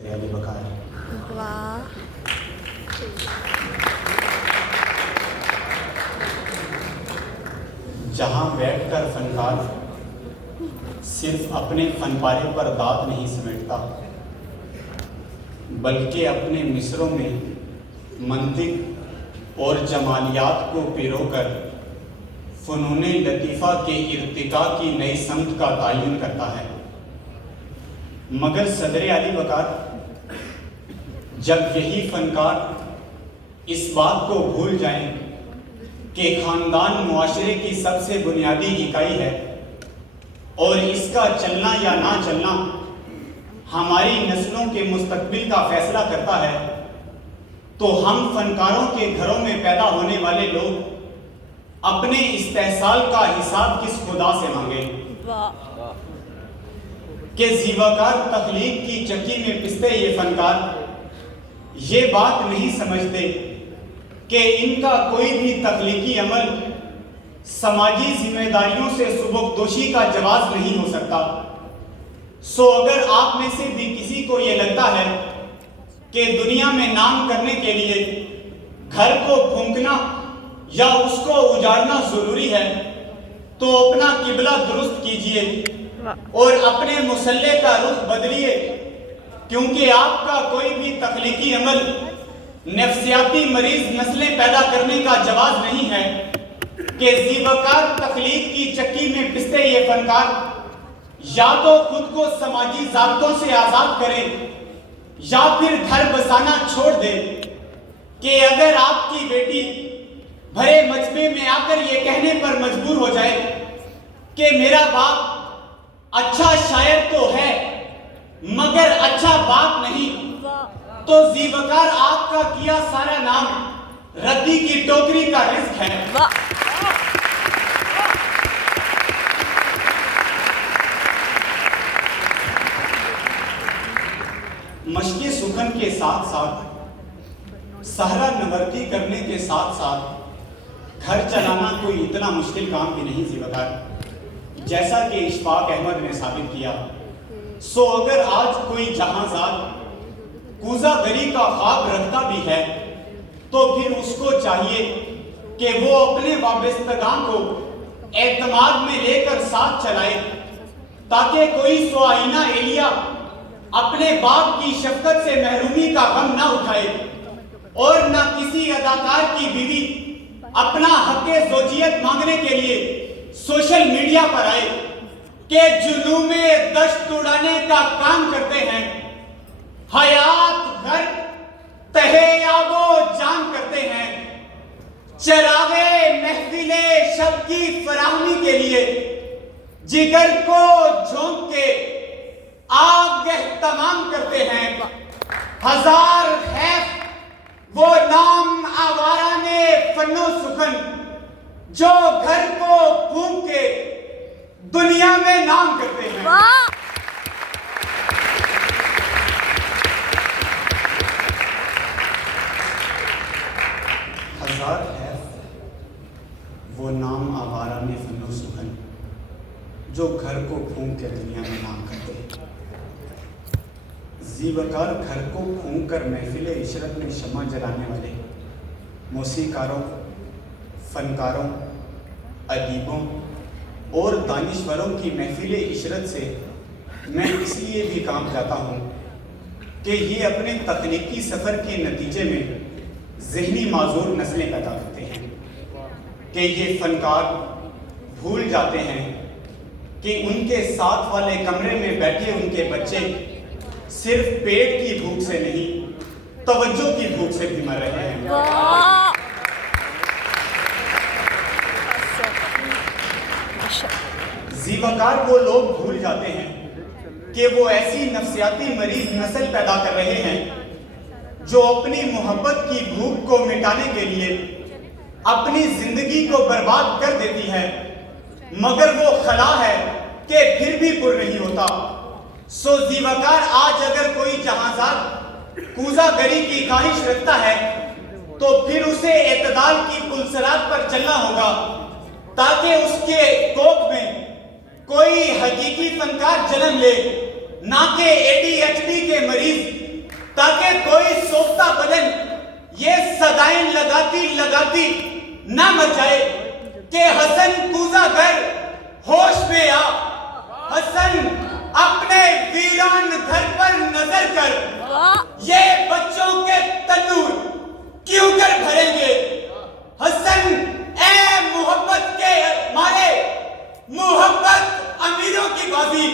واہ جہاں بیٹھ کر فنکار صرف اپنے فن پارے پر داد نہیں سمیٹتا بلکہ اپنے مصروں میں منطق اور جمالیات کو پیرو کر فنون لطیفہ کے ارتقاء کی نئی سمت کا تعین کرتا ہے۔ مگر صدر علی وقار جب یہی فنکار اس بات کو بھول جائیں کہ خاندان معاشرے کی سب سے بنیادی اکائی ہے اور اس کا چلنا یا نہ چلنا ہماری نسلوں کے مستقبل کا فیصلہ کرتا ہے، تو ہم فنکاروں کے گھروں میں پیدا ہونے والے لوگ اپنے استحصال کا حساب کس خدا سے مانگیں کہ زیوکار تخلیق کی چکی میں پستے یہ فنکار یہ بات نہیں سمجھتے کہ ان کا کوئی بھی تخلیقی عمل سماجی ذمہ داریوں سے سبکدوشی کا جواز نہیں ہو سکتا۔ سو اگر آپ میں سے بھی کسی کو یہ لگتا ہے کہ دنیا میں نام کرنے کے لیے گھر کو پھونکنا یا اس کو اجاڑنا ضروری ہے، تو اپنا قبلہ درست کیجئے اور اپنے مسلح کا رخ بدلیے، کیونکہ آپ کا کوئی بھی تخلیقی عمل نفسیاتی مریض نسلیں پیدا کرنے کا جواز نہیں ہے کہ زیوکار تخلیق کی چکی میں پستے یہ فنکار یا تو خود کو سماجی ضابطوں سے آزاد کرے یا پھر گھر بسانا چھوڑ دے کہ اگر آپ کی بیٹی بھرے مجمع میں آ کر یہ کہنے پر مجبور ہو جائے کہ میرا باپ اچھا شاعر تو ہے مگر اچھا باپ نہیں، تو زیوکار آپ کا کیا سارا نام ردی کی ٹوکری کا رزق ہے۔ مشق سخن کے ساتھ ساتھ صحرا نوردی کرنے کے ساتھ ساتھ گھر چلانا کوئی اتنا مشکل کام بھی نہیں زیوکار، جیسا کہ اشفاق احمد نے ثابت کیا۔ سو اگر آج کوئی جہانزاد کوزہ گری کا خواب رکھتا بھی ہے تو پھر اس کو چاہیے کہ وہ اپنے وابستگان کو اعتماد میں لے کر ساتھ چلائے، تاکہ کوئی سو آئینہ ایلیا اپنے باپ کی شفقت سے محرومی کا غم نہ اٹھائے اور نہ کسی اداکار کی بیوی اپنا حق زوجیت مانگنے کے لیے سوشل میڈیا پر آئے کہ جنوم دشت اڑانے کا کام کرتے ہیں، حیات گھر تہے آب و جان کرتے ہیں، چراغے محفل شب کی فراہمی کے لیے جگر کو جھونک کے آگ اہتمام کرتے ہیں۔ ہزار خیف وہ نام آوارہ نے فن و سخن جو گھر کو پھونک کے دنیا میں نام کرتے ہیں۔ ہزار خیف وہ نام آوارہ میں فن و سخن جو گھر کو پھونک کے دنیا میں نام کرتے ہیں۔ زیوکار گھر کو پھونک کر محفل عشرت میں شمع جلانے والے موسیقاروں، فنکاروں، ادیبوں اور دانشوروں کی محفل عشرت سے میں اس لیے بھی کام جاتا ہوں کہ یہ اپنے تخلیقی سفر کے نتیجے میں ذہنی معذور نسلیں پیدا کرتے ہیں کہ یہ فنکار بھول جاتے ہیں کہ ان کے ساتھ والے کمرے میں بیٹھے ان کے بچے صرف پیٹ کی بھوک سے نہیں توجہ کی بھوک سے بھی مر رہے ہیں۔ زیوکار وہ لوگ بھول جاتے ہیں کہ وہ ایسی نفسیاتی مریض نسل پیدا کر رہے ہیں جو اپنی محبت کی بھوک کو مٹانے کے لیے اپنی زندگی کو برباد کر دیتی ہے، مگر وہ خلا ہے کہ پھر بھی پر نہیں ہوتا۔ سو زیوکار آج اگر کوئی جہانزاد کوزہ گری کی خواہش رکھتا ہے تو پھر اسے اعتدال کی پلسرات پر چلنا ہوگا تاکہ اس کے کوکھ میں کوئی حقیقی فنکار جنم لے، نہ کہ ADHD کے مریض لائن لگاتی لگاتی نہ مر جائے کہ حسن کوزہ گر ہوش میں آ، حسن اپنے ویران گھر پر نظر کر، یہ بچوں کے تنور کیوں کر بھریں گے؟ حسن اے محبت کے مارے، محبت امیروں کی بازی